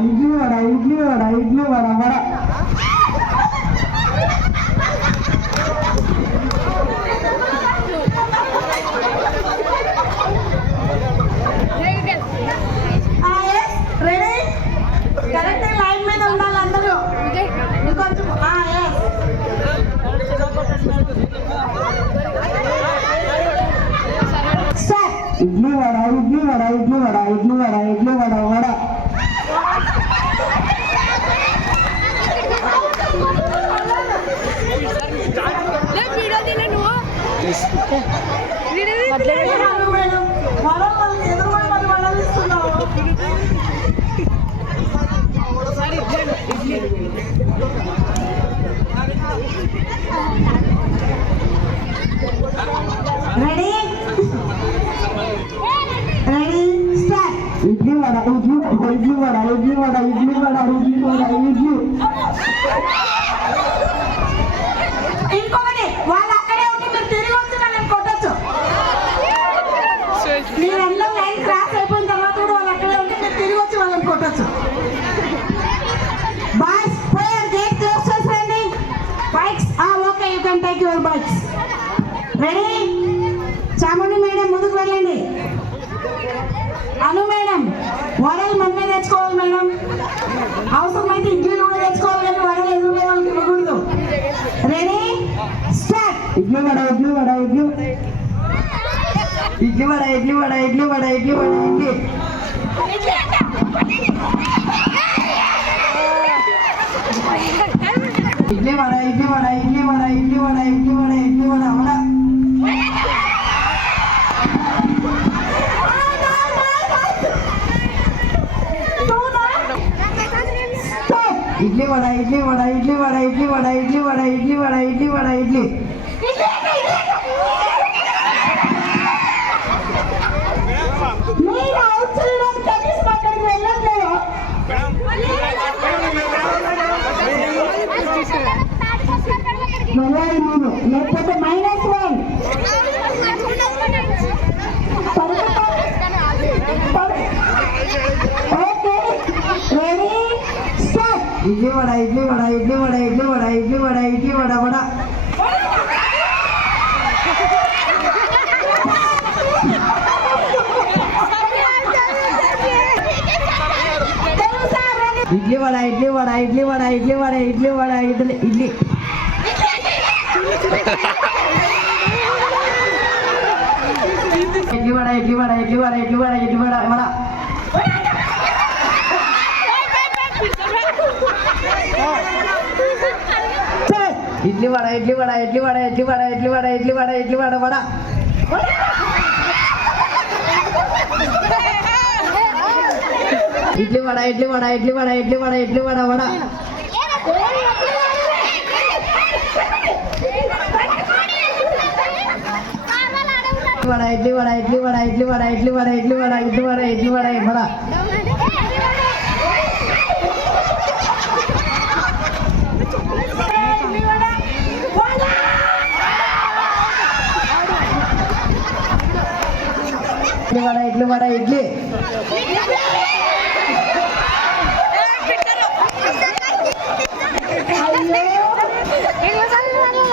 idli vada idli vada idli vada vada ready correct line మీద ఉండాలి అందరూ ఇంకొంచెం idli vada idli vada idli vada idli vada idli vada vada ready ready start idli vada idli idli vada idli vada idli vada idli vada idli ఇంకొకటి వాళ్ళు అక్కడే ఉండి మీరు తిరిగి వచ్చి వాళ్ళని కొట్టచ్చు మీరందరూ లైన్ క్రాస్ అయిపోయిన తర్వాత కూడా వాళ్ళు అక్కడే ఉండి మీరు తిరిగి వచ్చి వాళ్ళని కొట్టచ్చు బాయ్స్ ప్లేయర్ గేట్ క్లోజ్ చేసేయండి bikes okay you can take your bikes ready Chamundi madam ముందుకు వెళ్ళండి అను మేడం వడలు మనమే తెచ్చుకోవాలి మేడం అవసరమైతే ఇడ్లీలు కూడా తెచ్చుకోవాలి కానీ వడలు ఎదురు వాళ్ళకి ఇవ్వకూడదు రెడీ స్టార్ట్ ఇడ్లీ వడ ఇడ్లీ వడ ఇడ్లీ ఇడ్లీ వడ ఇడ్లీ వడ ఇడ్లీ వడ ఇడ్లీ వడ ఇడ్లీ ఇడ్లీ వడ ఇడ్లీ వడ ఇడ్లీ వడ ఇడ్లీ వడ ఇడ్లీ వడ ఇడ్లీ వడ వడ ఇడ్లీ వడ ఇడ్లీ వడ ఇడ్లీ వడ ఇడ్లీ వడ ఇడ్లీ వడ ఇడ్లీ వడ ఇడ్లీ వడ ఇడ్లీ మీరు అవుట్ చేయడానికి కనీసం అక్కడికి వెళ్ళట్లేదు వెళ్ళాలి నేను లేకపోతే -1 okay ready start idli vada idli vada idli vada idli vada idli vada idli vada vada idli vada idli vada idli vada idli vada idli vada idli idli idli vada idli vada idli vada idli vada idli vada vada idli vada idli vada idli vada idli vada idli vada idli vada idli vada vada idli vada idli vada idli vada idli vada idli vada vada vada idli vada idli vada idli vada idli vada idli vada idli vada idli vada vada idli vada idli అయ్యో